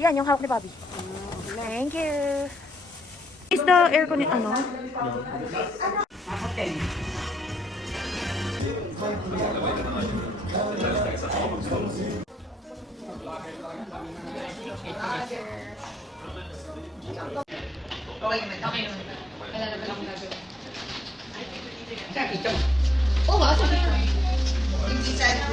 Yan, yung hawak ni Bobby. Thank you. Is the aircon ni ano? Okay naman. Kailan naman ako gagawin? Oo nga, sabi ko. Hindi sa ating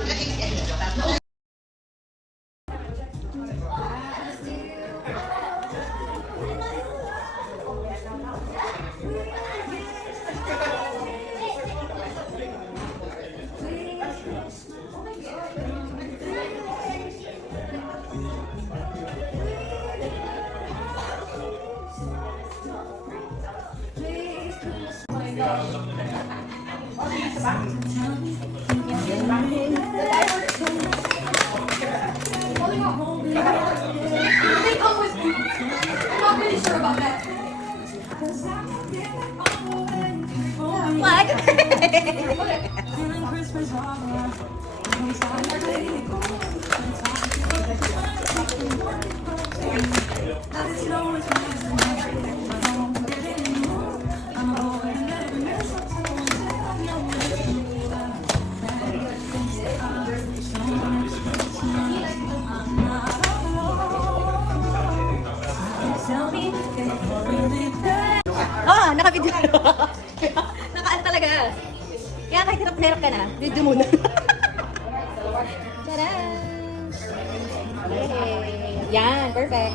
Naka-video. Nakaan talaga. Kaya kahit hirap ka na, video muna. Tadaan! Okay. Yan, perfect.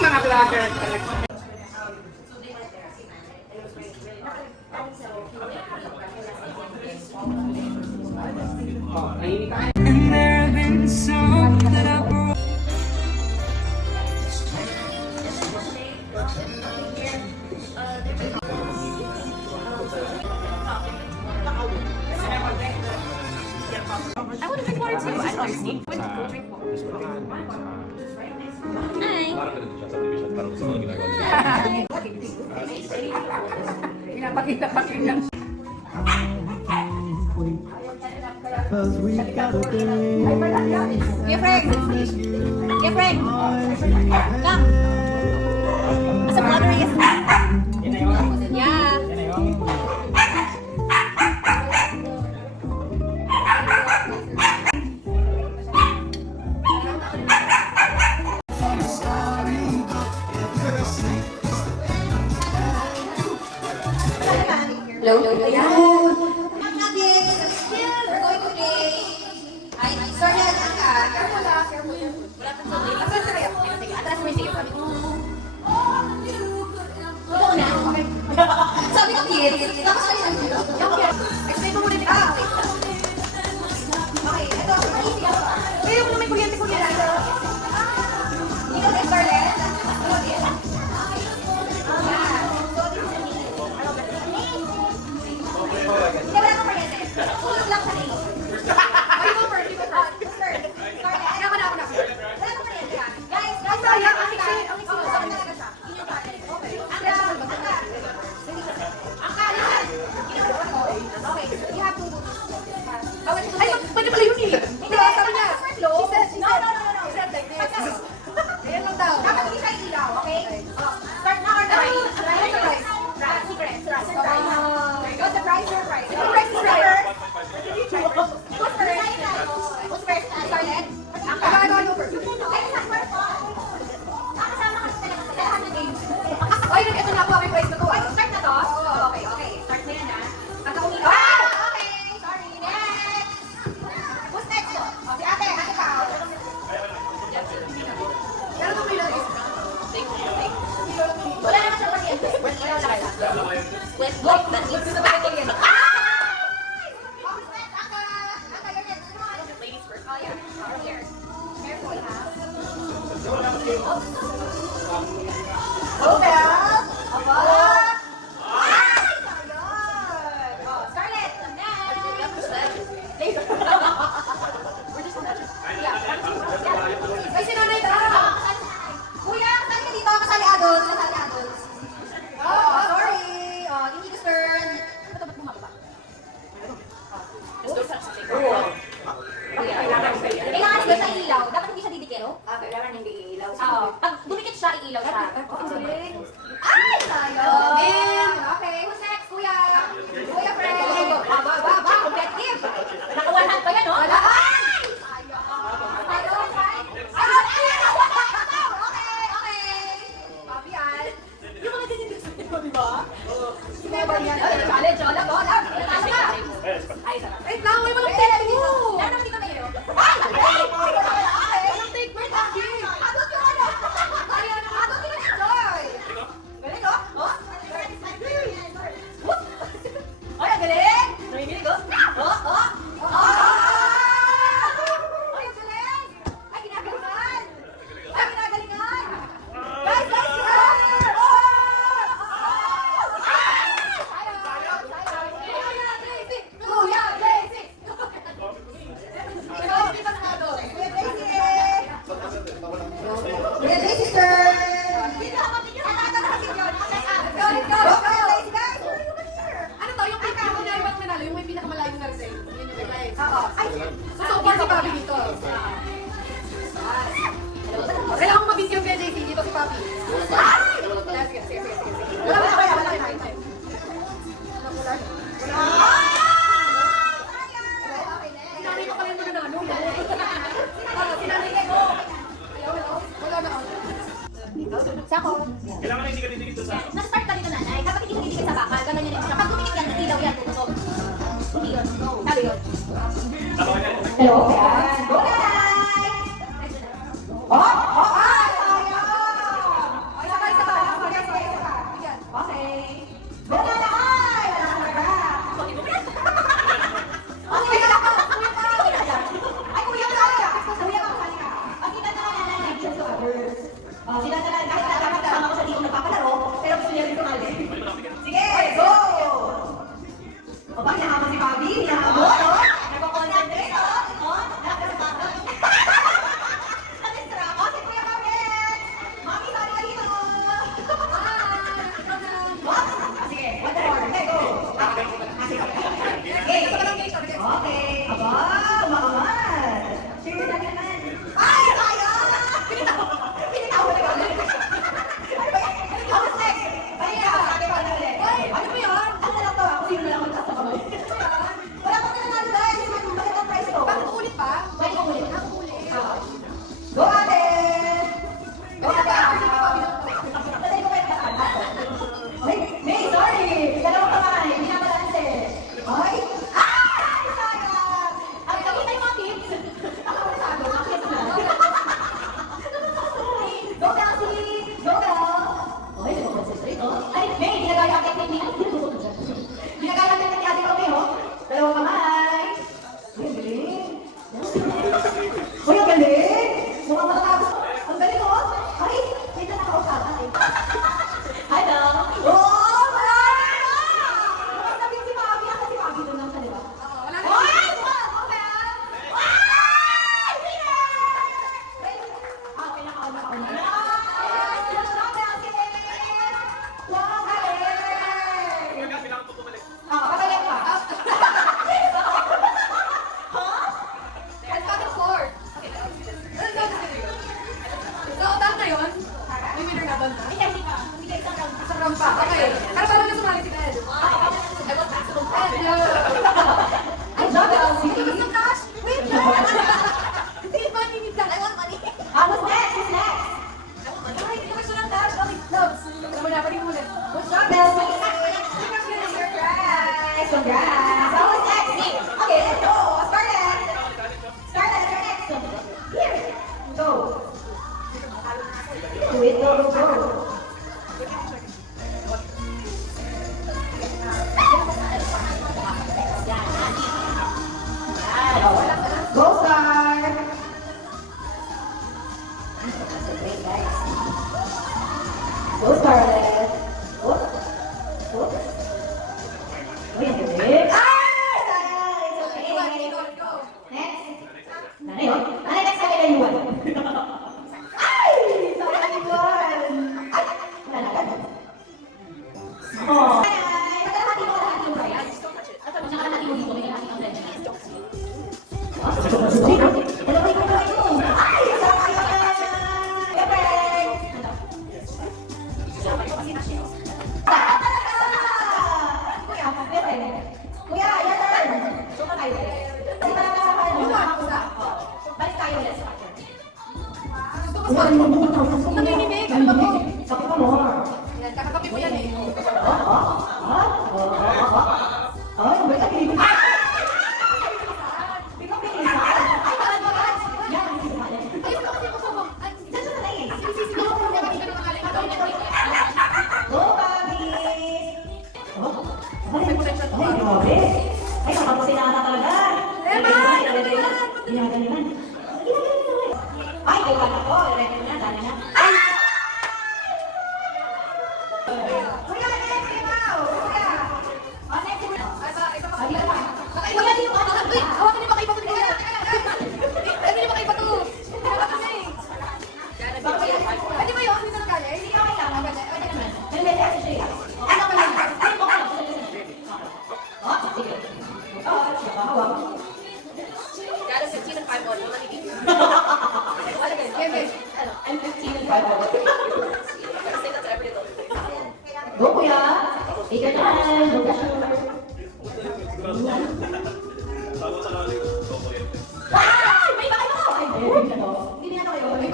mga vlogger talaga. And there have been some that I broke. I want to drink water too. I don't drink water. Hi. Pinapakita-pakita. Yeah, Frank. Yeah, Frank. Come. Sa vlogger is. Yeah. Hello? Hello? Mga nuggets, we're going to play. Ay, sorry na lang ka. Careful lang, careful. Wala pa sa play. Asan sa kayo? Sige, atas mo yung sige. Oo na. Okay. Sabi ko, kids. Tapos sabi lang dito. Explain mo muna dito. Okay, ito. Pwede mo may kuryente. Dito kay Scarlett. Hindi wala akong kuryente. Tulog lang sa nilo. You go first. Scarlett. Ako na. Wala akong kuryente. Guys, sayang. Ang iksi talaga siya. Inyo pa. Okay. Ang kanan. Okay. You have to do this. Ay, pwede pala yun eh. Hindi, sabi niya. No. She said like this. Ayan lang daw. Dapat hindi siya ilaw, okay? Start na or try. What's the price? Secret. What's the price? Your price. Your price is right. What's first? Scarlett? Go first. Ay, first. Nakasama ka sa lahat ng games. Ay, ito na po. May price na to. Ay, start na to? Okay. Start na yan ha. At ako nila. Okay. Sorry. Next. Who's next? Si ate pa. Pero ito may lagay. Wala naman siya pasyente. West block. That needs to be taken. Ladies first. Oh yeah. Here. Careful ha. Okay. Aba. Ay! Sayang. Challenge, wala ko. Natalo ka. Ay, sarap. Wait lang, may walang take mo. Lalo naman dito kayo. Ay! Walang take mo, Taki. Agot ka na. Ayan, agot ka na, Joy. Galing, oh. Oh. Ay, ang galing. Nanginginig, oh. Oh, oh. Ay, ang galing. Ay, ginagalingan. Ay, ginagalingan. Guys, guys, guys. Kailangan mo mabit yung kay JC. Dito si Papi. Sige, sige, sige. Wala na kaya, wala na. Sinanay ko pala yung mananalo. Sinanay ko. Wala na. Sako. Kailangan hindi ka didikit sa sako. Na-start ka dito, nanay. Kapag hindi ka didikit sa bakal, gano'n yun siya. Pag tumikit yan, hindi daw yan. Tututok. Hindi yun. Sabi yun. Ako yan. Hello, yan. Go, guys! Oh! Oh! Ay! Sayang! Ay, sabay, sabay. Sabay, sabay, sabay. Okay. Go, nanay! Wala ka na ba? Okay, wala ka. Kuya ka. Ay, kuya ka. Kuya ka. Ang kita na nanay, nag-choose to others. Sila na lang, kahit dapat kasama ko sa dito nagpapalaro, pero gusto niya rin tumali. Sige, go! O ba, hinahabol si Bobby? Hinahabol, no? Nagko-concentrate, no? No? Nakakasabak. Nakasarap. O, si Kuya Bobby! Mami, sorry ka dito! Sige, one more. Okay, go! Okay, okay. Aba, umaangat. Sige, dali naman. Ay, sayang! Pinitaw mo na gano'n. Ano ba yan? Ako next. Ay, ano ba yun? Ano na lang to? Ako yun na lang magsasakamay. Wala pa na nanalo dahil. Magandang price to. Bakit ulit pa? Bakit ulit? Ang ulit. Go ate! Go ate! Patay ko kayo kasama. May, sorry! Dalawang kamay. Binabalanse. Ay! Ay! Sayang! Ay, nakita yung mga tips. Ako na sabi. Ako na Go, Kelsey! Go, Kel! Okay, nag-concentrate, oh. Ay, May, ginagaya ang technique niya. Ginagaya ang technique natin, okay, oh. Dalawang kamay. Uy, ang galing. Uy, ang galing. Mukhang matatapos. Ang galing, oh. Ay, may nakakausap. Hi, Bel. Oh, wala na! Mukhang sabi si Mami. Ako si Mami doon lang sa diba? Wala na. Ay, wow, Bel! Ay, winner! Okay, nakauna. Kailangan ko bumalik. Pabalik pa. Ang bakit four? So, tama na yun? May winner na doon? Hindi pa. Isang round pa. Okay. Pero paano na sumali si Ted? Hello. Ay, Jobel. Hindi ka ng cash? Wait lang. Hindi ba need cash? I want money. What's next? What's next? Ay, hindi ko gusto ng cash. Okay, love. Alam mo na, pati mo muna. What's Jobel? Congrats! Congrats! So, what's next? Okay, let's go. Scarlett! Scarlett, you're next. Here. Go. Do it, go, go, go. Go, Star! Go, Scarlett! Go. Go. Uy, ang galing. Ay! Sayang! It's okay. Next. Nanay, oh. Nanay, next kami na iwan. Ay! Sayang iwan. Ay! Wala na agad. Oh. Ay! Nakalahati mo ang rice. Nakalahati mo dito. May kalahati ang veggies. Dalawa yung kamay mo. Ay! Sayang! Perfect! Kuya, your turn! Suma kayo. Hindi pa nakakaano. Balik tayo ulit sa picture. Gusto ko sa... Nanginginig! Ano ba ko? Kapi pa mo. Kakakapi mo yan eh. Go, kuya. Take your time. Bago sa lalim, go po yan. Ay! May bakit ako? Ay, hindi na to. Hindi na to kayo. No,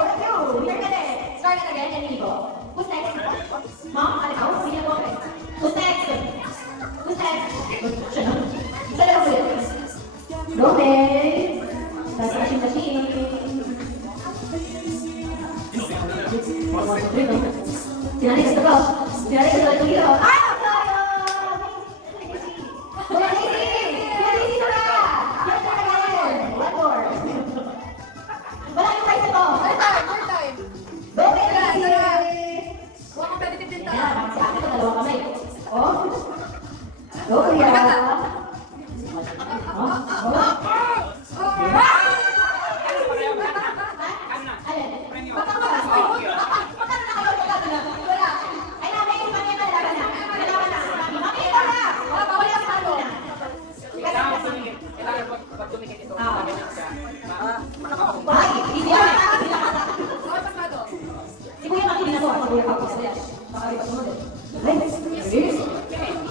that's you. You're gonna start it again and go. Who's next? Mom, ano ka? Sige po. Who's next? Who's next? Isa na ulit. Go, babe. That's machine. Sinali ka sa ko. Sinali ka sa ko.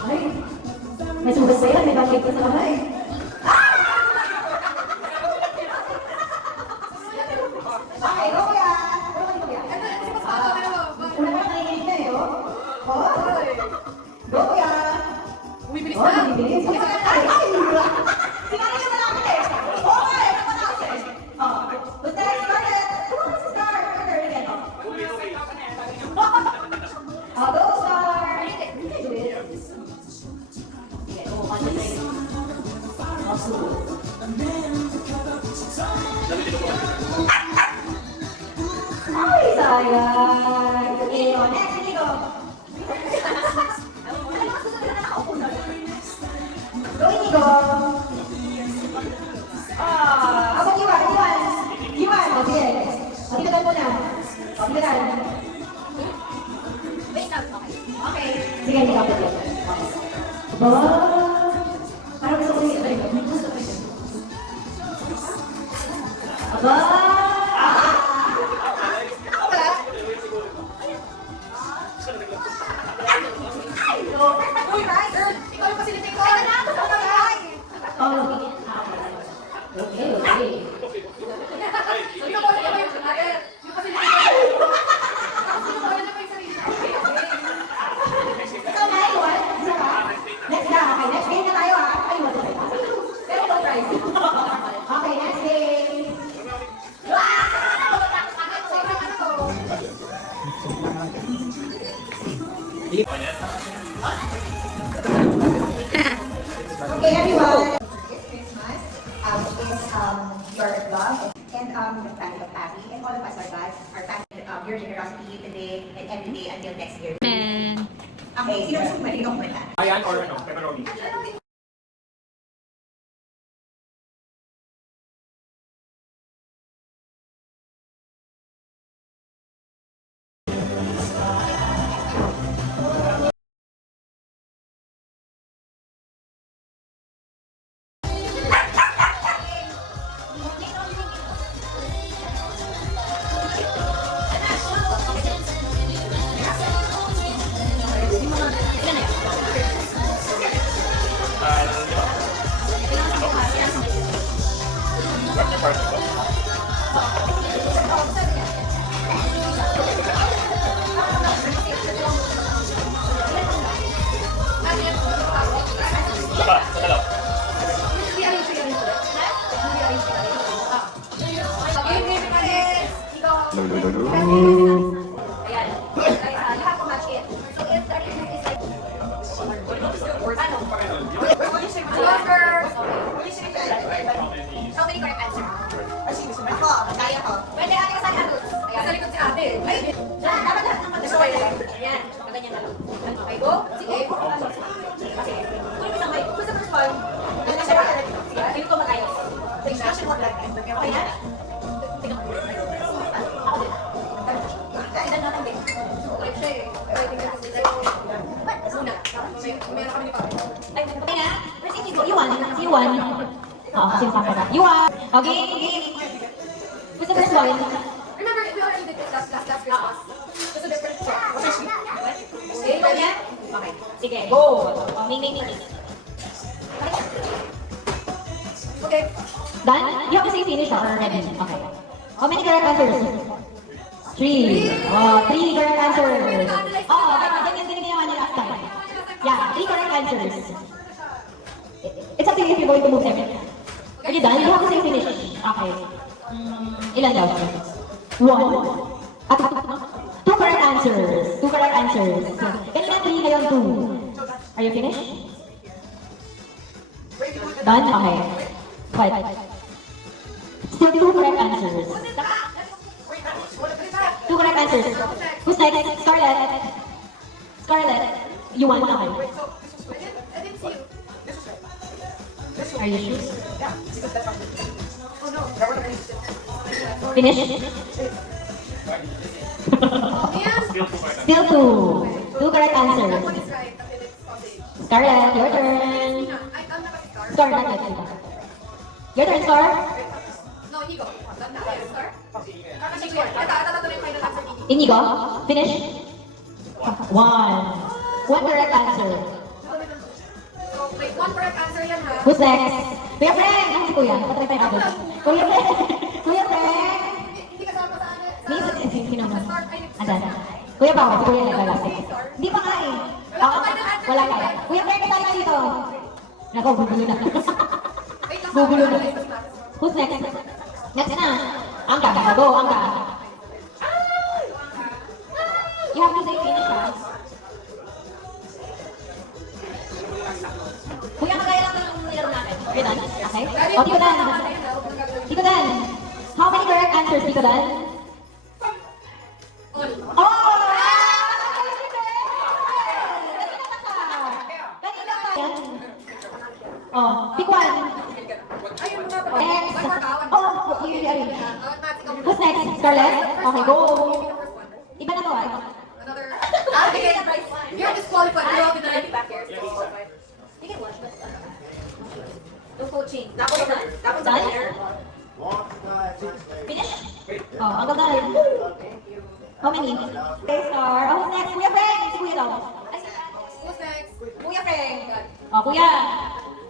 Ay! May sugas sa yan, may bakit ka sa kamay. Okay, go kuya. Una pa nakikinig na eh, oh. Go kuya. Bumibilis Oh, na. bibilis. Ay! Sinali ka na namin eh. Okay, ano pa namin eh. Oh, let's get started. Come on, let's start. Again, oh. Oh, go start. You can do it. Okay, oh, concentrate. Awesome. Ay, sayang. Okay, oh, next, Nico. Go, Nico. Ako, Iwan. O, sige. O, dito ka muna. O, dito ka. Wait up. Okay. Sige, Nico. Okay. Ba? Parang gusto ko yung ito. Aba! Uy, Ryder! Ikaw yung facilitator! Ikaw na! Ikaw na! Oh, okay, okay. Ito ko na yung facilitator! Ito ko na yung sarili. Ikaw na, Iwan. Isa ka? Next na. Okay, next game na tayo, ha? Ay, wala tayo. Pero go, try. Okay, next game. Okay, everyone. It's Christmas. It's your love and the family of Abby and all of us are God. Our family, your generosity today and every day until next year. Amen. Okay, sino gusto kumali ka kumanta? Ayan or ano, pepperoni. Ayan. Guys, you have to match it. So if the activity is like... Ano? Number... How many correct answer? Ako, kaya ko. Pwede ate kasali adults. Ayan. Sa likod si ate. Ay, dapat lahat ng mag-destroy. Ayan. Ganyan na lang. Okay, go. Sige. Sige. Tuloy mo isang mic. Who's the first one? Ano na siya? Sige. Hindi ko mag-ayos. So, instruction mo lang. Okay na? Tingnan mo. Ako din. Tingnan natin din. Correct siya eh. Pero tingnan ko sila. Muna. Meron kami ni Papa. Ay, okay na. First thing you go, you won. You won. Oo, sino pa pala? You won. Okay, okay. Who's the first one? Remember, we already did this last Christmas. Just a different check. Okay, ready? Okay. Sige, go. Oh, Ming. Okay. Done? You have to say finish or ready? Okay. How many correct answers? 3. Oh, 3 correct answers. Oh, ganyan ginawa niya last time. Yeah, 3 correct answers. It's up to you if you're going to move them. Are you done? You have to say finish. Okay. Ilan daw? 1. At 2 correct answers. 2 correct answers. Kanina 3, ngayon 2. Are you finished? Done? Okay. Fight. Still 2 correct answers. 2 correct answers. Who's next? Scarlett. Scarlett. You won. Okay. I didn't see you. Are you sure? Oh no. Finish? Ayan. Still 2. 2 correct answers. One is right. Okay, let's sausage. Scarlett, your turn. I'm not a star. Scar, not yet. Your turn, Scar. No, Inigo. Done na. Yes, star. Kasi clear. Ito na yung final answer ni Inigo. Inigo, finish. 1. 1 correct answer. So, wait, one correct answer yan ha. Who's next? Kuya Frank! Ano si Kuya? Patry tayo agad. Kuya Frank! Kuya Frank! Hindi kasama sa ano. Sino mo? Asan? Kuya Pao, si Kuya naglalapit. Hindi pa nga eh. Ako, wala ka. Kuya Frank, tayo na dito. Nako, gugulo na. Wait lang. Gugulo na. Who's next? Next na. Angka, go, Angka. You have to say finish, ha? Kuya, magaya lang ng nilaro natin. Okay, done? Okay? O, Tito Dan. Tito Dan. How many correct answers, Tito Dan? Oh! Kanina pa. Oh, pick one. Ayun mga ba? Next. One more ka. Oh, you. Matik Who's next? Scarlett? Okay, go. Iba na to, ah. Another. Okay. You're disqualified. You're all gonna be back here. You can watch, but... No coaching. Tapos na. Tapos na. Finish? Oh, ang ganda rin. How many? Okay, Star. Oh, who's next? Kuya Frank! Si Kuya daw. Ay, si Who's next? Kuya Frank. Oh, Kuya.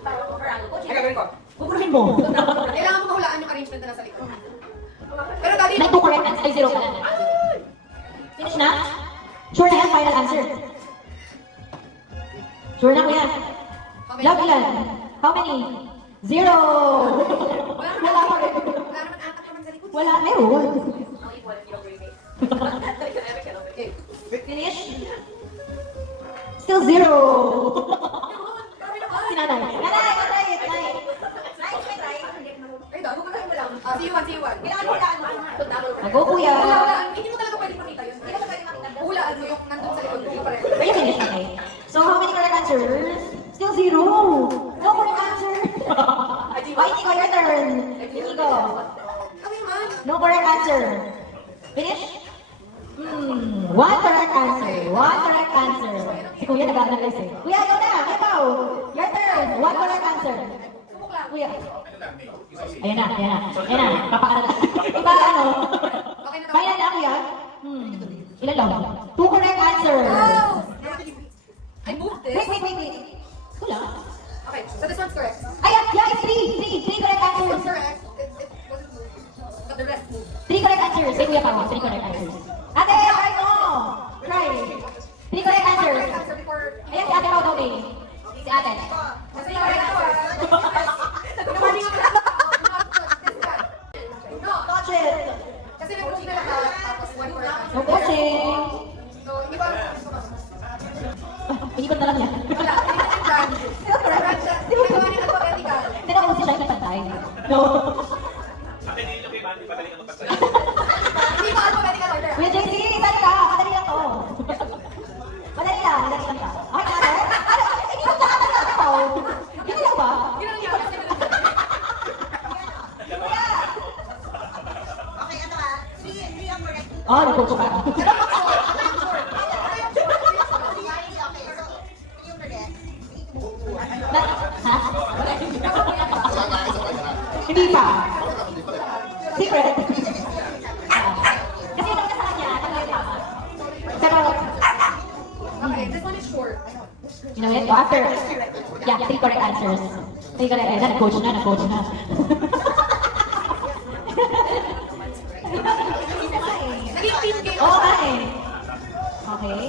Ay, gagawin ko. Pupuruhin mo. Kailangan mo mahulaan yung arrangement na nasa likod. Pero dati, May 2 correct answers. Ay, 0 pala. Finish na? Sure na yan, final answer. Sure na, Kuya. Love ilan? How many? 0! Wala pa rin. wala naman atak naman sa likod. Wala, meron. I'll eat one if you don't bring me. Okay. Finish? Still 0! Si Nanay. Nanay, try it, try it. Ay, dahil huwag mo lang. See you one, see you one. Kailangan mo hulaan mo. Mag-go, Kuya. Hulaan. Hindi mo talaga pwede makita yun. Hindi mo pwede makita. Hulaan mo yung nandun sa likod. Yung pareho. Are you finished? Okay. So, how many correct answers? Still 0! No correct answer! Ay, Nico, your turn. Nico. Kami man. No correct answer. Finish? 1 correct answer. 1 correct answer. Si Kuya nag-analyze eh. Kuya, ikaw na. Kuya Pao. Your turn. 1 correct answer. Subok lang. Kuya. Ayan na, ayan na. Ayan na. Papakala na. Iba ano? Okay na daw. Kaya na, Kuya? Ilan lang? 2 correct answers. Oh! I moved this. Wait. Wala. Okay, so this one's correct. Ay, yeah, it's 3 correct This one's answers. correct. It wasn't moved. But the rest moved. 3 correct answers. Say Kuya Pao, 3 correct answers. Ate, try mo! Try. 3 correct answers. Correct answer before. Ayan, si Ate Pao daw eh. Si Ate. Kasi correct ako. Nabali nga pala. No. Touch it. Kasi may puti na lahat. Tapos one correct answer. No coaching. So, iba. Iikot na lang niya. Wala. Brand. Brand siya. Ginagawa niya alphabetical. Hindi na usi siya ipantay. No. Akin din yung kay Mandy, padaling ang magpasaya. Hindi ba alphabetical order? Kuya JC, sali ka. Madali lang to. Madali lang ka. Okay, ate. Ano? Hindi ko nakakal na ito. Hindi lang ba? Yun ang yun. Oh, nagpupo ka. Ha? Hindi pa. Secret. Kasi nung nasa kanya, tanggay tama. Pero, Okay, this one is short. you know it, after, yeah, 3 correct answers. 3 correct, eh, nag-coach na. Naging team game. Oo nga eh. Okay.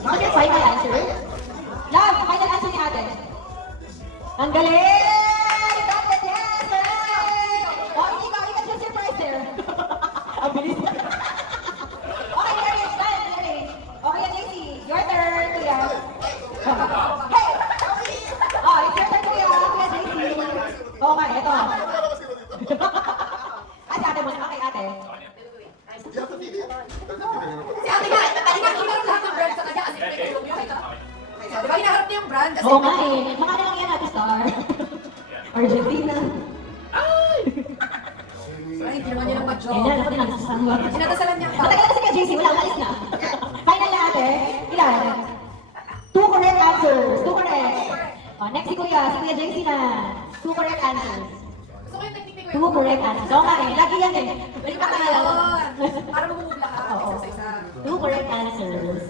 Ano yung final answer? Love, final answer ni ate. Ang galing! That's the answer! Oh, hindi ka siya surprise there. Ang bilis. Okay, ready, ready. Okay, JC, your turn, kuya. Hey! Oh, it's your turn, kuya. Kuya JC. Okay, ito. Ate, ate mo. Okay, ate. Si ate nga, hinaharap lahat ng brand sa kanya kasi pinag-logo yung kanya. Di ba hinaharap niya yung brand kasi... Oo nga eh. Makano lang yan, Ate Star. Argentina. Ay, hindi naman niya ng madyo. Ayun na, ako din ang sasangwa. Sinadasalan niya pa. Matagal na kasi kay JC, wala, umalis na. Final na ate. Ilan? 2 correct answers. 2 correct. Oh, next si Kuya JC na. 2 correct answers. Gusto ko yung technique ni 2 Kuya. correct answers. Oo nga eh, lagi yan eh. Balik pa tayo. Ayun. Para mamumubla ka. Oo. Isa-isa. 2 correct answers.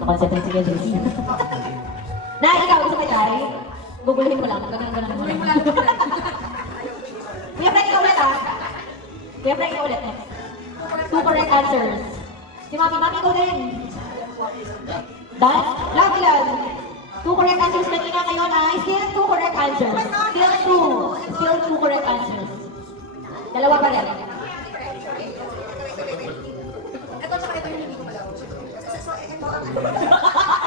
Concentrate si Kuya JC. Na, ikaw, gusto ka try? Guguluhin mo lang. Ganun. Tuloy mo lang. Kuya Frank, ikaw ulit ah. Kuya Frank, ikaw ulit next. 2 correct answers. Si Mami, ikaw din. Dan? Love ilan? 2 correct answers na ina ngayon ay still 2 correct answers. Still 2 correct answers. Dalawa pa rin. Ito tsaka ito yung hindi ko malaw.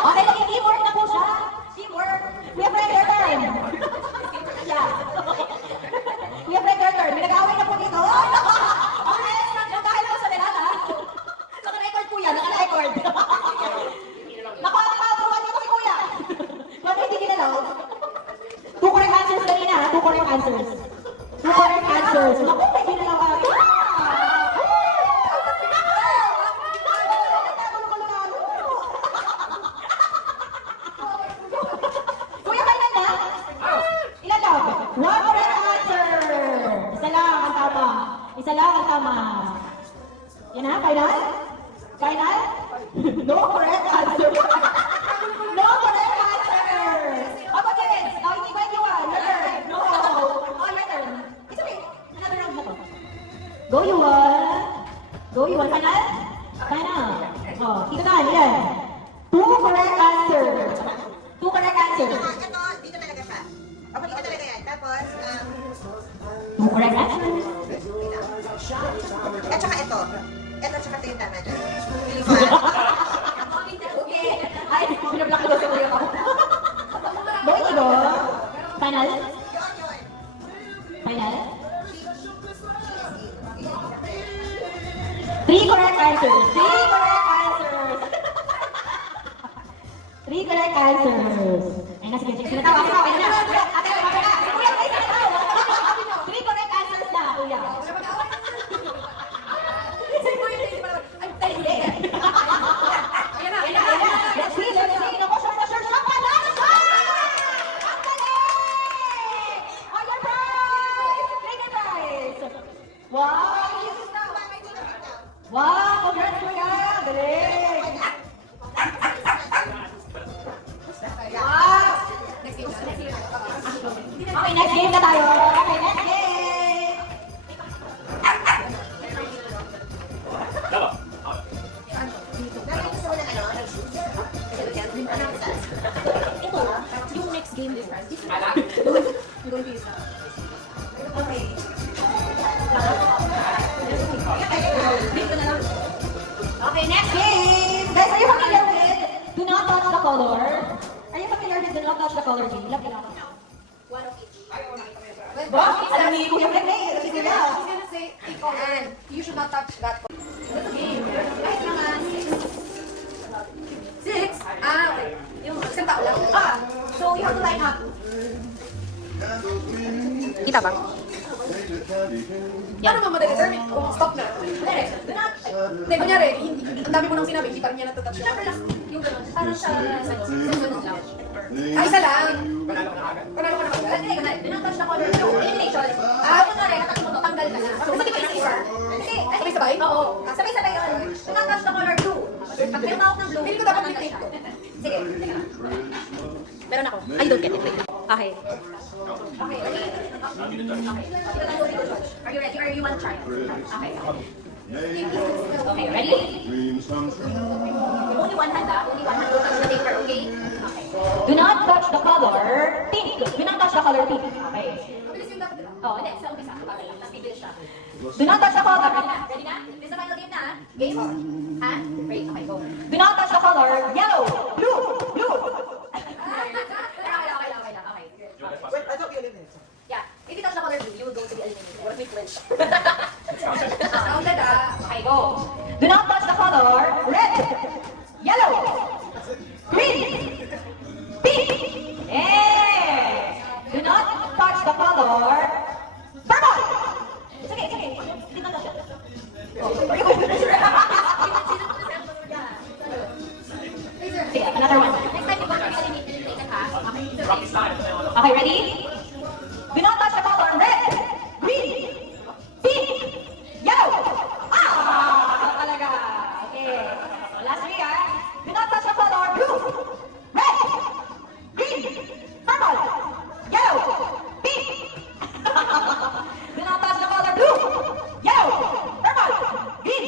Okay, lagi teamwork na po siya. Teamwork. Kuya Frank, your turn. Yeah. Kuya Frank, your turn. May nag-aaway na po dito. Okay, dahil po sa nila ha. Naka-record po yan, naka-record. Nakakatawa niyo kay Kuya. Bakit hindi ginalaw? 2 correct answers kanina ha. 2 correct answers. 2 correct answers. Naku, may ginalaw ka. Kuya, final na? Ilan lang? 1 correct answer. Isa lang ang tama. Isa lang ang tama. Yan ha, final? Final? No correct answer. No correct answer. How about you, Vince? Oh, hindi ba Yuan? Your turn. No. Oh, your turn. It's okay. Another round na to. Go, Yuan. Go, Yuan. Final? Final. Oh, dito na. Ilan? 2 correct answers. 2 correct answers. Ito, dito talaga siya. Okay, dito talaga yan. Tapos, 2 correct answers. at saka ito. Ito, tsaka ito yung tama dyan. Feeling ko, Okay. Ay, binablock ko daw sa kuya ko. Boy, Igo. Final? Final? 3 correct answers. 3 correct answers. 3 correct answers. Ay, nasa kitchen. Sinatawa ako. Ayun na. Ate, lumapit na. Kuya, may sinatawa. 3 correct answers na, kuya. I'm telling you. Ayan na, ayan na. Let's see. Naku, sure. Panalo siya! Ang galing! Oh, your prize! Bring your prize! Wow! Wow! Congrats, kuya! Galing! Wow! Next game. Okay, next game na tayo. Okay, next game! Dalawa. gusto mo na ano? Ito, yung next game is Anak. You're going to use that. Okay. color. Are you familiar with do not touch the color green? Love lang. One of each. Ba? Alam ni Kuya Greg eh. Kasi She's sila. gonna say, ikaw, and you should not touch that. Kahit naman, six. Ah, okay. Yung isang tao lang. Ah, so you have to line up. Kita ba? Paano mo ma-determine kung stop na? Hindi, kunyari, ang dami mo nang sinabi, hindi pa rin niya natatouch. Yung gano'n, parang sa sunod lang. Ah, isa lang. Panalo ka na agad. Hindi, ganun. Do not touch the color blue. Elimination. Ah, kunwari, natouch mo to, tanggal ka na. So, gusto kita i-saver. Hindi, sabay-sabay? Oo. Sabay-sabay yun. Do not touch the color blue. Pag may mouth ng blue, Hindi ko dapat i-take to. sige, teka lang. Meron ako. I don't get it. Okay. Okay, ready? Are you ready or you want to try? Okay. Okay, ready? Only one hand, ah. Only one hand. Don't touch the paper, okay? Okay. Do not touch the color pink. Do not touch the color pink. Okay. Mabilis yung dapat, di ba? Oh, hindi. Sa umpisa. Okay lang. Tapos bibilis siya. Do not touch the color. Ready na? Ready na? This is the final game na, ah. Game on. Ha? Great. Okay, go. Do not touch the color yellow, blue, blue. Okay. Wait, I thought you eliminated. Yeah. If you touch the color blue, you will go to the eliminated. What if we flinch? Sounded, ah. Okay, go. Do not touch the color red, yellow, green, pink. Yeah. Do not touch the color purple. It's okay, it's okay. Do not touch it. Okay, another one. Next time you go to the eliminated, ha? Rocky Star. Okay, ready? Do not touch the color red, green, pink, yellow. Ah! Talaga. Okay. Last three, ah. Do not touch the color blue, red, green, purple, yellow, pink. Do not touch the color blue, yellow, purple, green,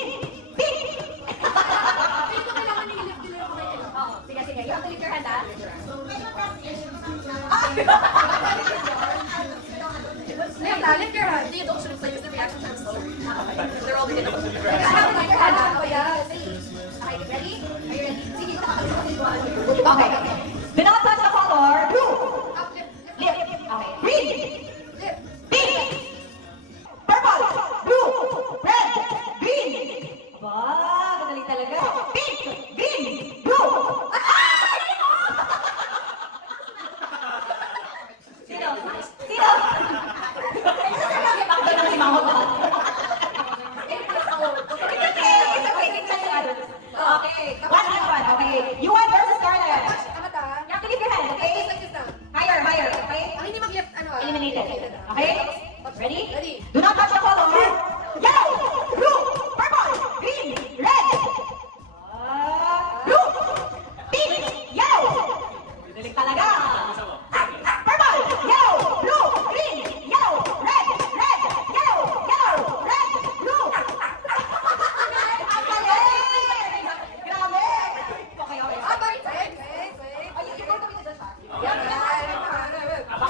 pink. Hindi ko kailangan nilip ako kayo. Oh, sige, sige. You have to lift your hand, ah. Lift your hand. You don't should play with the reaction time slow. They're all beginning. Lift your hand. Oh, yeah. Okay, ready? Are you ready? Sige, Okay. do not touch the color blue, Up, lift. lift. Okay. Green, Lift. pink, purple, blue, red, green. Aba, madali talaga. Pink, green, blue. Sino? Sino? Bakit na si Mama ba? Okay, one and one. Okay, you want versus Scarlett. Angat, ah. You have to lift your hand, okay? Like this lang. Higher, higher, okay? Ang hindi mag-lift, ano, ah. Eliminated. Okay? Ready? Ready. Do not touch the color. Yellow, blue, purple, green, red. Blue, pink, yellow. Galing talaga. Purple, yellow, blue, green, yellow, red, red, yellow, yellow, red, blue. Ang galing! Grabe! Okay, okay. Ah, bakit? Wait. Ay, you go to me dyan siya. Yeah.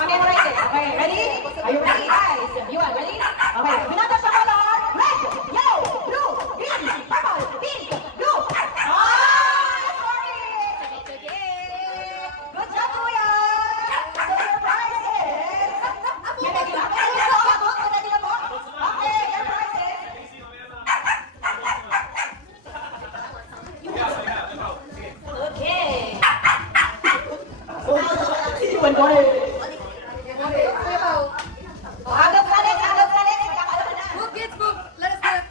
Memorize it. Okay, ready? Are you ready, guys? You are ready? Okay. Do not touch the color. Red, yellow, blue, green, purple, pink, blue. Ah, sorry. Good job, Kuya. So your prize is... Yan, ready na? Ready na po? Ready na po? Okay, your prize is... Okay. Iwan ko eh. Okay, Kuya Pao. Agad ka rin, agad ka rin. Kakalaman na. Move, kids, move. Let us get.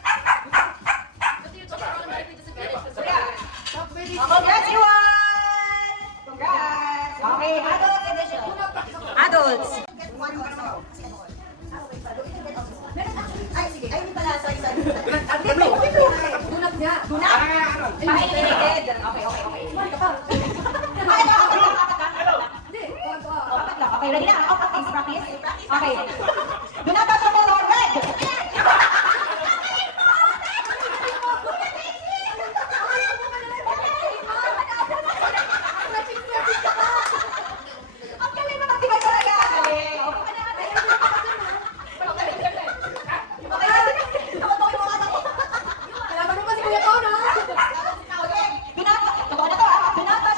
Stop waiting. Congrats, Yuan! Congrats! Okay, adult edition. Adults. Ay, sige. Ay, hindi pala. Sorry. Dunat niya. Dunat. Pa-eliminated. Okay. Kumari ka pa. Ay, apat lang. Hindi. Kuha ko, ah. Apat lang. Okay, ready na? Oh, practice. Okay. Do not touch the color red. Ang galing na magtibay talaga. Galing. Okay. Nakatawa yung mga anak ko. Kalaban mo pa si Kuya Pao, no? Okay. Do not touch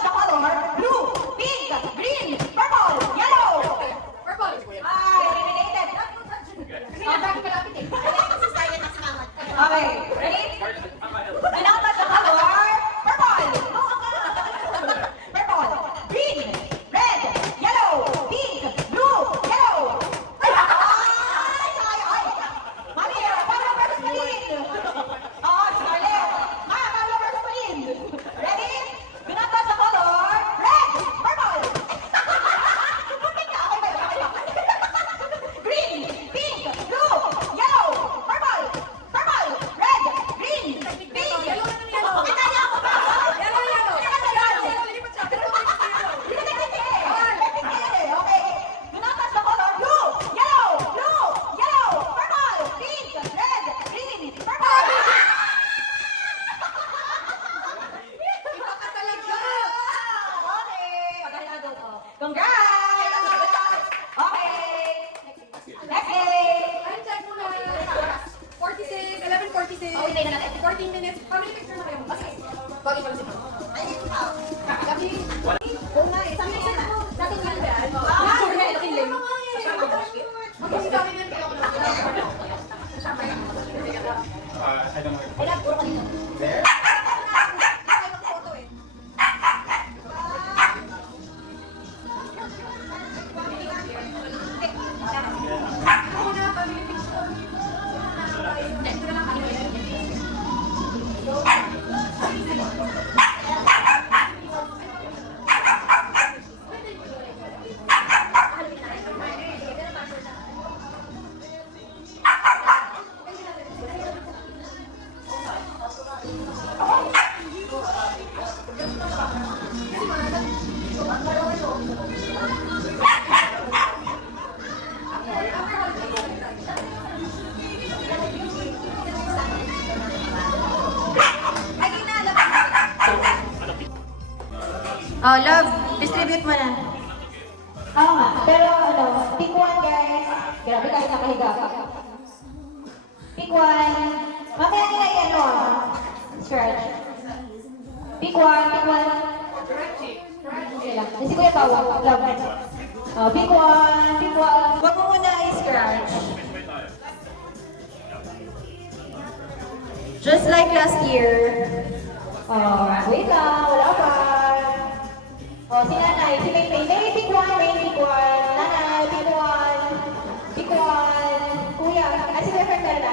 family picture na kayo. Kasi, bagay pala si Ma'am. Ay, ikaw. Gabi. Oo nga eh. Sabi ko na, natin yan ba? Ah, sure na, ilaking lane. Mag-kasi kami yan kayo. I don't know. Ay, lahat, puro kanina. There? Ay, mag-photo eh. Oh, love, distribute mo na. Oo nga, pero ano, pick one guys. Grabe kahit nakahiga ka. Pick one. Mamaya nila ano stretch. Pick one, pick one. Okay lang. Si Kuya Pao, love. Oh, pick one, pick one. Huwag mo muna i-scratch. Just like last year. Wait lang, wala pa. Oh, si Nanay, si May May, pick one, pick one. Nanay, pick one. Pick one. Kuya, si Kuya Fernanda.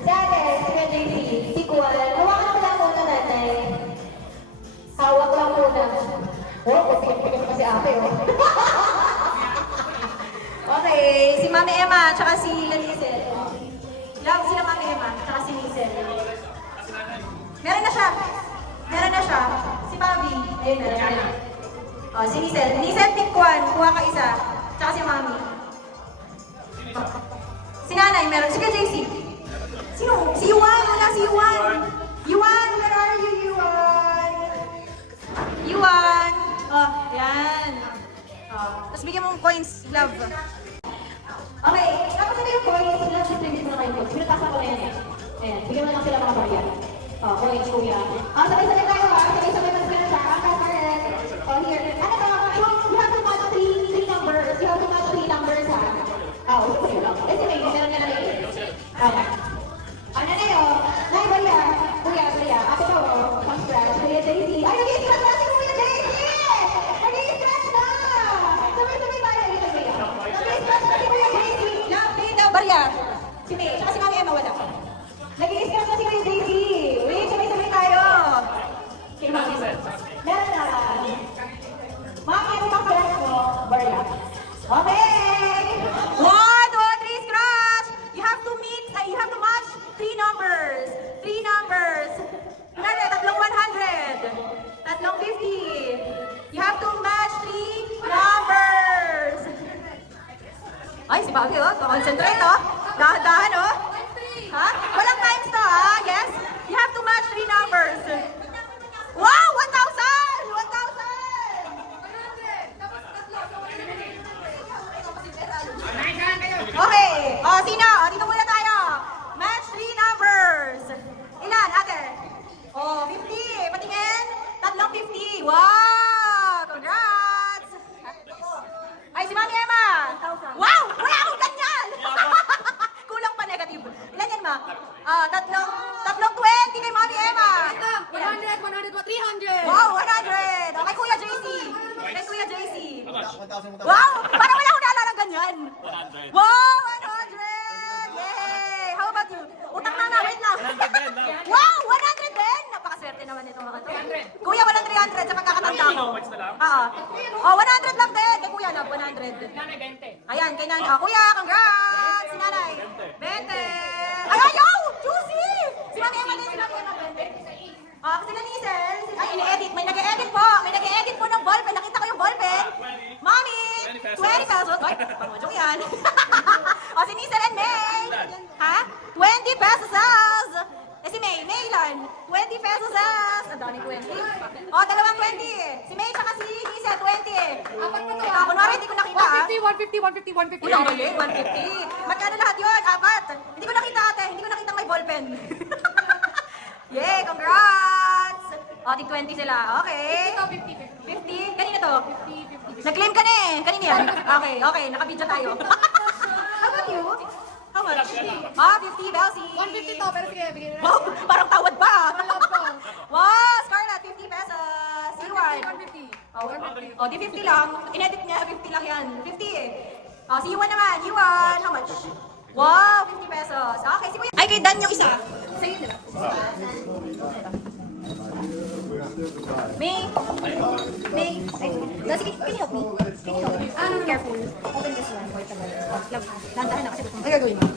Si Ate, si Kuya JC, pick one. Hawakan ko lang muna, Nanay. Hawak lang muna. Oh, pick pa si Ate, oh. Okay, si Mami Emma, tsaka si Lanisel. Love sila Mami Emma, tsaka si Nisel. Meron na siya. Meron na siya. Si Bobby. Ayun, meron na. Oh, si Nisel. Nisel, pick one. Kuha ka isa. Tsaka si Mami. Si Nanay, meron. Sige, JC. Sino? Si Yuan. Wala si Yuan. Yuan, where are you, Yuan? Yuan. Oh, yan. Oh. Tapos bigyan mo ng coins, love. Okay, tapos na yung coins, love, distribute mo na kayo coins. Pinatasan ko na yan eh. Ayan, bigyan mo lang sila mga barya. Oh, coins, kuya. Sabay-sabay tayo ha. Sabay-sabay mas ganun siya. Correct. Oh, here. Ano ba? You have to match three numbers. You have to match three numbers ha. Oh, okay. Kasi may meron ka na rin. Okay. Ano na yun? Nay, barya. Kuya, barya. Ate ko, congrats. Kuya Daisy. Ay, nag-i-scratch na si Kuya Daisy! Nag-i-scratch na! Sabay-sabay tayo. Nag-i-scratch na si Kuya Daisy. Love, Dita, barya. Si May, tsaka si Mami Emma, wala. Nag-i-scratch na si Kuya Daisy. Wait, sabay-sabay tayo. Okay, Mami. Meron na. Mami, ano bang friends mo? Barya. Okay. 1, 2, 3, scratch. You have to meet, you have to match 3 numbers. 3 numbers. Kunwari, tatlong 100. Tatlong 50. You have to match 3 numbers. Ay, si Bobby, oh. Concentrate, oh. Dahan-dahan, oh. Ha? Walang times to, ha? Yes? You have to match 3 numbers. Wow! 1,000! 1,000! Okay. O, sino? O, dito muna tayo. Match 3 numbers. Ilan, ate? O, 50. Patingin. Tatlong 50. Wow! Congrats! Ay, si Mami Emma. Wow! Wala akong ganyan! Kulang pa negative. Ilan yan, ma? Tatlong 20 kay Mami Emma. 100, 300. Wow, 100. Okay, Kuya JC. Kay Kuya JC. Wow, parang wala akong naalala ng ganyan. 100. Wow, 100. Yay! How about you? Utang na nga, wait lang. 100 din, no? Wow, 100 din. Napakaswerte naman nito mga to. Kuya, walang 300 sa pagkakatanda ko. Points na lang? Oo. Oh, 100 lang din. Kay Kuya, love, 100. Ayan, kay Nanay. Oh, Kuya, congrats! Si Nanay. 20. Ay, ayaw! Juicy! Si Mami Emma din, si Mami Emma. 20. Ah, kasi Lanisel. Ay, ini-edit. May nag-edit po. May nag-edit po ng ballpen. Nakita ko yung ballpen. Mami! 20 pesos. Ay, pang-joke yan. O, si Nisel and May. Ha? 20 pesos. Eh, si May. May ilan? 20 pesos. Ang daming 20. O, dalawang 20. Si May tsaka si Nisel, 20. Apat pa to. Ito, kunwari, hindi ko nakita. 150. Uy, ang galing, 150. Magkano lahat yun? Apat. Hindi ko nakita ate. Hindi ko nakita may ballpen. Yay! O, tig 20 sila. Okay. Ito, 50. 50? Kanina to? 50. Nag-claim ka na eh. Kanina yan. Okay, okay. Nakabidyo tayo. How about you? How much? Ah, 50, Belsie. 150 to, pero sige, bigyan na. Wow, parang tawad pa. Love ko. Wow, Scarlett, 50 pesos. C1. 150. Oh, di 50 lang. Inedit niya, 50 lang yan. 50 eh. Oh, si Yuan naman. Yuan, how much? Wow, 50 pesos. Okay, si Kuya. Ay, kay Dan yung isa. Sa'yo nila. May. May. Ay, sige, can you help me? Can you help me? Careful. Open this one. Wait a minute. Oh, love. Dahan-dahan na kasi gusto mo. Ano gagawin mo?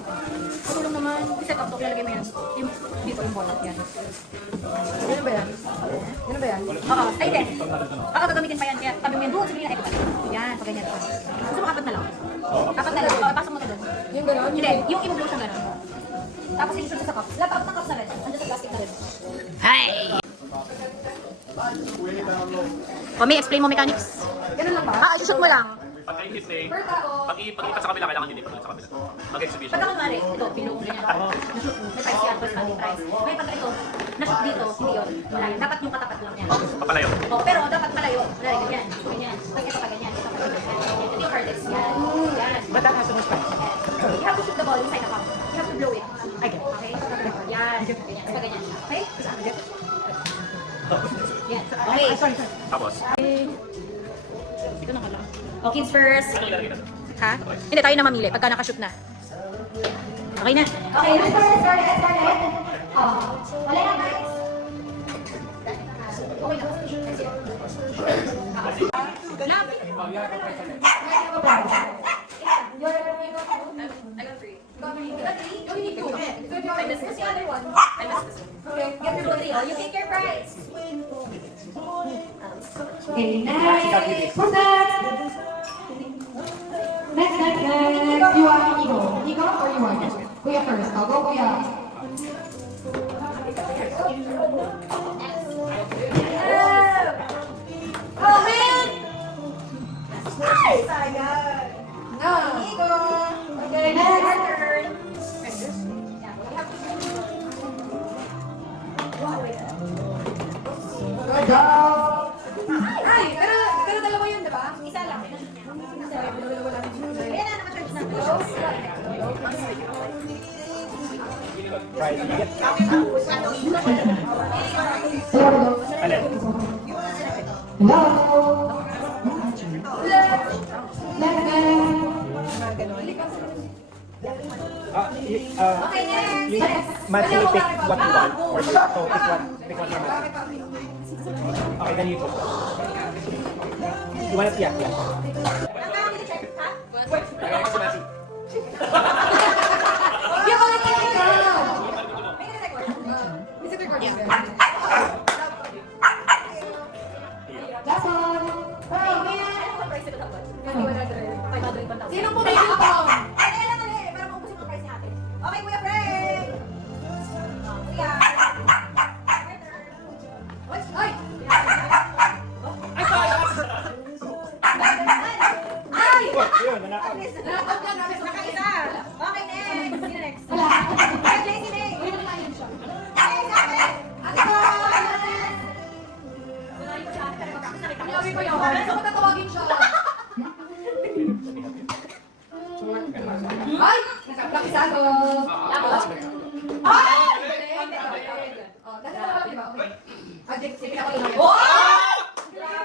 Patulong naman. I-set up to. Lalagay mo yan. Dito yung bola. Yan. Yan ba yan? Yan ba yan? Oo. Ay, hindi. Baka gagamitin pa yan. Kaya tabi mo yan doon. Sabihin na, ito pa. Yan. Pag ganyan pa. Gusto mo apat na lang? Apat na lang. O, pasok mo to doon. Yung gano'n? Hindi. Yung i-blow siya gano'n. Tapos ilusot sa cup. Lahat ng cups na rin. Andiyan sa plastic na rin. Hi! O, may explain mo mechanics. Ganun lang ba? Ah, isusot mo lang. Pag-i-hitting, Per tao. pag-ipat sa kabila, kailangan hindi pag sa kabila. Mag-exhibition. Pagka kunwari, ito, pinuo ganyan ako. Nashoot mo. May price yan, first money price. May pagka ito, nashoot dito, hindi yun. Malayo. Dapat yung katapat lang yan. Papalayo. O, pero dapat malayo. Malayo, ganyan. Ganyan. Pag ito pa ganyan, ito pa ganyan. Ito yung hardest. Yan. Yan. But that has so much fun. You have to shoot the ball inside the cup. You have to blow it. I get it. Okay? Yan. Ganyan. Pag ganyan. Okay? Yan. Okay. Tapos, Ito na ka lang. O, kids first. ano ilalagay na? Ha? Hindi, tayo na mamili pagka nakashoot na. Okay na. Okay, let's start. Oh, wala na guys. I got three. You got three? You need two. I missed this other one. I missed this one. Okay, get your Three. Oh, you take your prize. Okay, next. Who's that? Next. You want Igo? Igo or you want? Kuya first. I'll go Kuya. Oh, man! No. Igo. Okay, next. Turn. Good job. Ay, pero dalawa yun, di ba? Isa lang. Ayan na, naka-charge na. Alin? Hello. Okay, next. Must you pick what you want. So pick what you want. Okay, then you choose. You want it? Yeah. Lagay ko sa Messi. Yung mga kaya. Is it recording? That's all. Sino po may ito? Okay, Kuya Frank! Kuya! Ay! Ay! Yun, nanakaw. Nakakot ka namin sa Nakaisa! Okay, next! Sino next? Wala. Kuya Jaycee, next! Uy, wala yun siya. Next, okay! Ate ko! Kunwari ko siya, pero mag-practice na kita. Sinabi ko yun. Saan ko tatawagin siya? Ay! Nakisado! Tapos? Ay! Oh, nasa na di ba? Okay. Ah, sige na ko yun.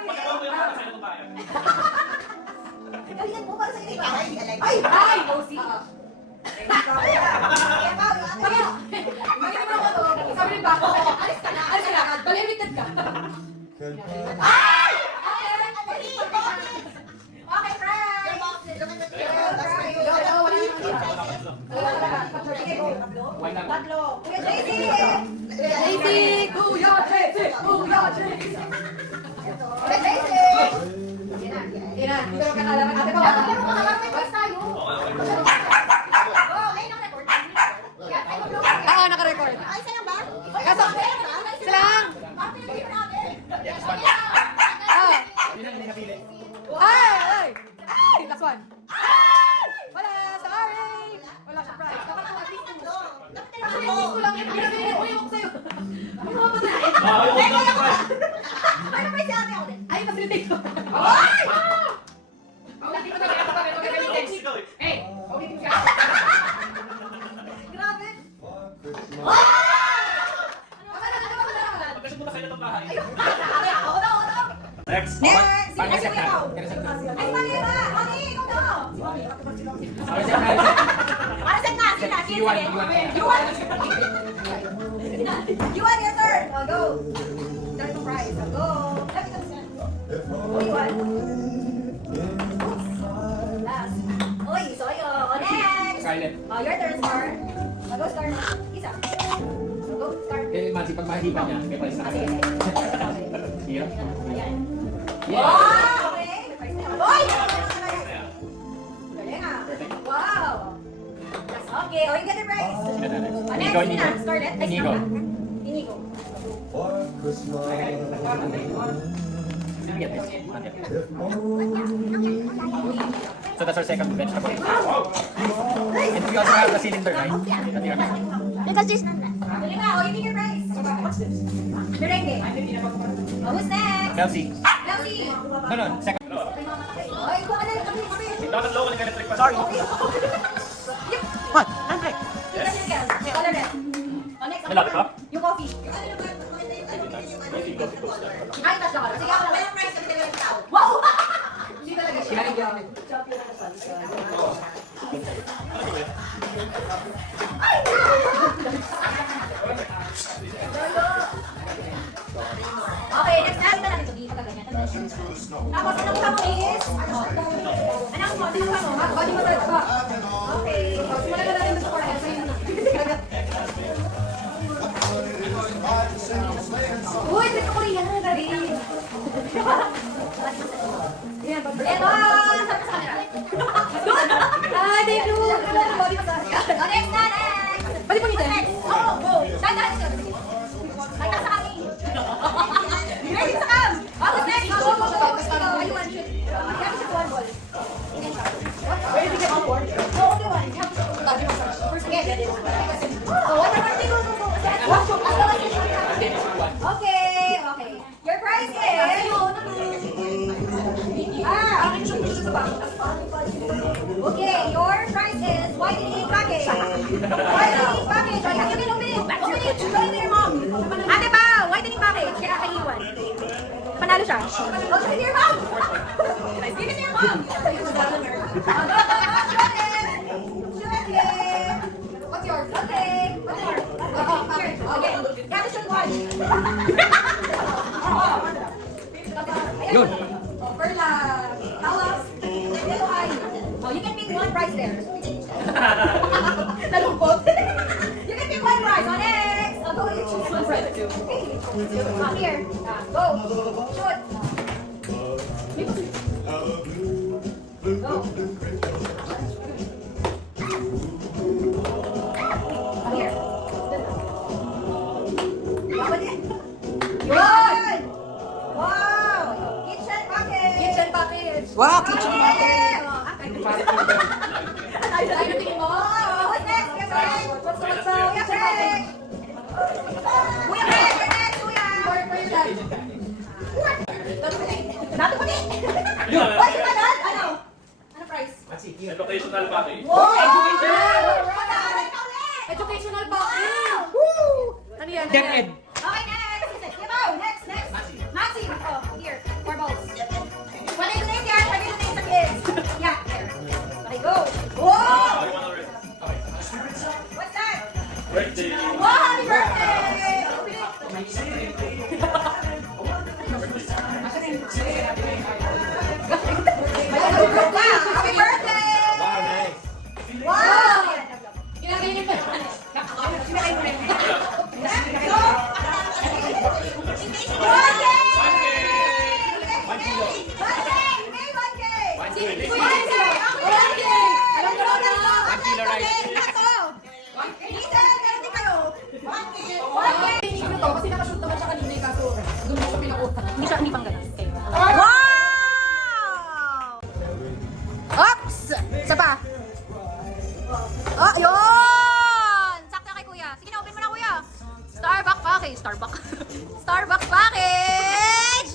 Pagkakaroon mo yung mga sa'yo ng bayan. Galingan mo para sa iba. Ay! Ay! Bossy! Sabi mo ako to. Sabi ni Bako. Alis ka na. Alis ka na. Baliwitad ka. Ay! Okay, Frank! Tatlo. Kuya Jaycee! Jaycee! Kuya Jaycee! Kuya Jaycee! Kuya Jaycee! Ina, hindi ko kakalaman. Ate ko. Pero makakarapay pa tayo. Oh, ngayon ang record. Yan, ay, mag-vlog ka. Oo, naka-record. Ay, sila ba? Kaso, sila lang. Ay! Ay! Ay! Last one. Wala! Sorry! Wala siya prize. Dapat ako at least two. Actually, hindi ko lang yun. Pinabilit mo yung sa'yo. Ano ba ba na? Ah, yung Ano price si ate ako din? Ay, facilitate ko. Ay! Paulitin ko na kaya pa rin. Okay, Ikaw eh. Hey, paulitin siya. Grabe. Pagkasya muna kayo ng bahay. Ako daw. Next. Next! Pang-reset na. Ay, mali ba? Mali, ikaw daw. Reset na, reset. Para sa nga, sige. Iwan. You want your turn. Oh, go. Start the prize. Oh, go. Oh, you want? Last. Oy, soyo. Oh, next. Scarlett. Oh, your turn, Star. Oh, go, Star. Isa. Oh, go, Star. Kaya Mansi, pag mahipan niya, may price na Ah, kayo. sige. Hirap. Ayan. Yeah. Wow! Okay. May prize na ako. Oy! Galing ah. Wow. Yes, okay. Oh, you get the prize. Sino na next? Oh, next, Inigo, sino na? Inigo. Scarlett? Ay, Inigo. Inigo. Sino get this? So that's our second vegetable. And we also have the cylinder, right? Because there's none left. Galing ah. Oh, you get your prize. Merengue. Oh, who's next? Melcy. Melly. No, second. Oy, kung ano yung kami. Ikaw ng low, nag-electric pa. Sorry. What? Andre. Yes. Color red. Oh, next. Malapit pa? Yung coffee. Ay, tas na ka. Sige, ako lang. Wow! Hindi talaga siya. Okay, next time na lang ito. Dito ka ganyan. Tapos, anong kamo is? Anong mo? Anong kamo? Body massage pa. Okay. Simulan na natin sa forehead. Sa'yo na. Uy, dito ko rin yan. Dali. Yan, Ito! Sa camera. Ah, thank you. Body massage. Oh, next na, next! Pwede po nito. Next! Oo, go! Dahan-dahan siya. Nagtas sa kami. Ready sa cam! Oh, who's next? Go, go, go! Ikaw, I want shoot. You have to shoot one ball. Ready to get on board? No, only one. You have to shoot body massage. First again. Oh, what about you? Go, go, go. Okay, okay. Your prize is... Okay, your prize is whitening package. Whitening package. Ay, open it. Show it to your mom. Ate pa, whitening package. Kaya kay Iwan. Panalo siya. Oh, show it to your mom. Give it to your mom. Show it. What's yours? Okay. What's yours? Okay. Okay. You have to shoot one. Yun. Oh, Perla. Tawas. Yellow eye. Oh, you can pick one prize there. Nalungkot. You can pick one prize. Oh, next. I'll go you choose one prize. Okay. Here. Go. Shoot. Go. Here. Yun! Wow! Kitchen package! Kitchen package. Wow, kitchen package! Ay, tingin mo. What's next? Kuya Frank? What's up? Kuya Frank! Kuya Frank! You're next, Kuya! Nato ko ni! Why you manad? Ano? Ano price? Educational package. Wow! Educational package. Woo! Ano yan? DepEd. Okay, next! Yabaw! Next! Maxi! Oh, here. 4 balls. Pwede donate yan! Pwede donate sa kids! Yeah, there. Okay, go! Wow! What's that? Birthday. Wow, happy birthday! Open it. Wow, happy birthday! Wow, nice. Wow! Ginagayin pa. Ano to? Kasi nakashoot naman siya kanina eh, kaso doon mo siya pinakuha. Hindi pang ganun. Okay. Wow! Oops! Isa pa. Oh, yun! Sakto kay kuya. Sige na, open mo na kuya. Starbucks package. Starbucks package!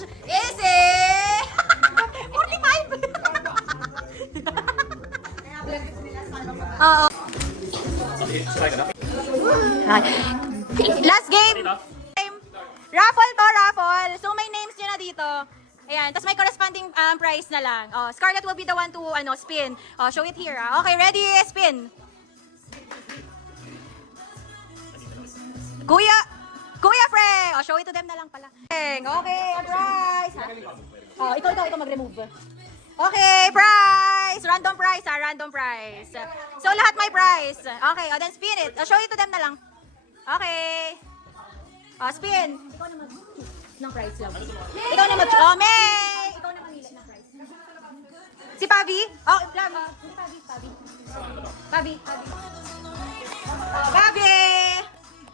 Raffle to, raffle. So may names nyo na dito. Ayan, tapos may corresponding price na lang. Oh, Scarlett will be the one to spin. Oh, show it here. Ah. Okay, ready? Spin. Kuya Frank! Oh, show it to them na lang pala. Okay, a prize. Oh, ikaw mag-remove. Okay, prize! Random prize, random prize. So, lahat may prize. Okay, then spin it. Show it to them na lang. Okay. Spin. Ikaw na mag-choose ng prize lang. Ikaw na mag-choose. Oh, May! Ikaw na mamili ng prize. Si Pavi? Oh, Pavi. Pavi!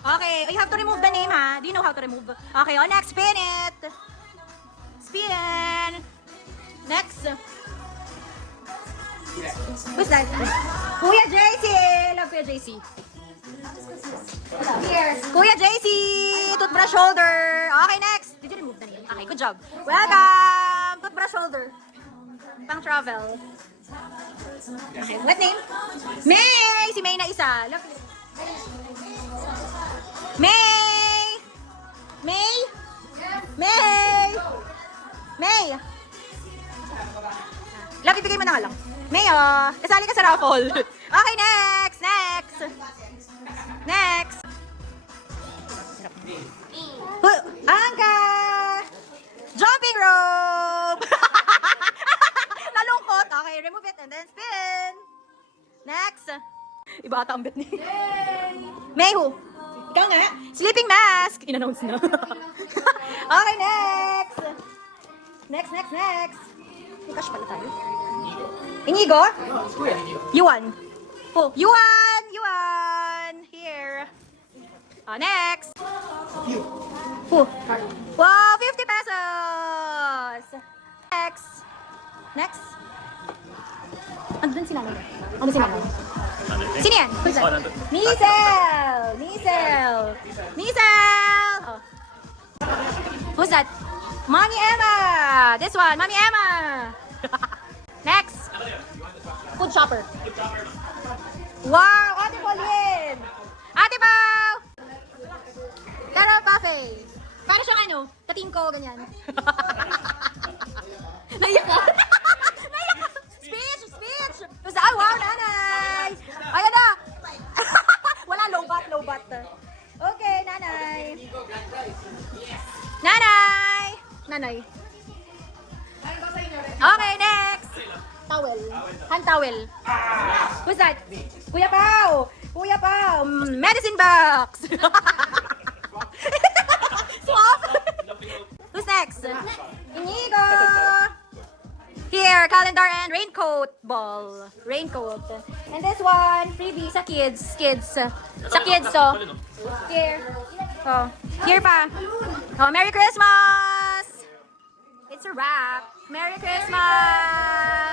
Okay, you have to remove the name, ha? Do you know how to remove? Okay, next, spin it. Spin. Next. Who's that? Kuya JC! Love Kuya JC. Here. Kuya JC! Toothbrush holder. Okay, next. Did you remove the name? Okay, good job. Welcome! Toothbrush holder. Pang travel. Okay, what name? May! Si May na isa. Look. May! May! May! May! Love, ibigay mo na nga lang. May, kasali ka sa raffle. Okay, next! Next! Next! Angka! Jumping rope! Nalungkot. Okay, remove it and then spin. Next. Iba ata ang bet ni. May who? Ikaw nga. Sleeping mask. In-announce na. Okay, next. Next. May cash pala tayo. Inigo? Yuan. Oh, Yuan. Here. Next. Wow, 50 pesos. Next. Andun si Nanay. Ano si Nanay? Sino yan? Who's that? Miesel! Oh. Who's that? Mommy Emma! This one, Mommy Emma! Next! Food shopper. Wow! Ate Pauline! Ate Pao! Carol Buffet. Para siyang ano, kating ko, ganyan. Naiyak ko. Speech! Ah, wow, nanay! Ayan na! Wala, low bat. Okay, nanay. Nanay. Okay, next. Towel. Hand towel. Who's that? Kuya Pao. Medicine box. Swap. Who's next? Inigo. Here, calendar and raincoat ball. Raincoat. And this one, freebie sa kids. Sa kids, so. Here. Oh, here pa. Oh, Merry Christmas! It's a wrap. Merry Christmas!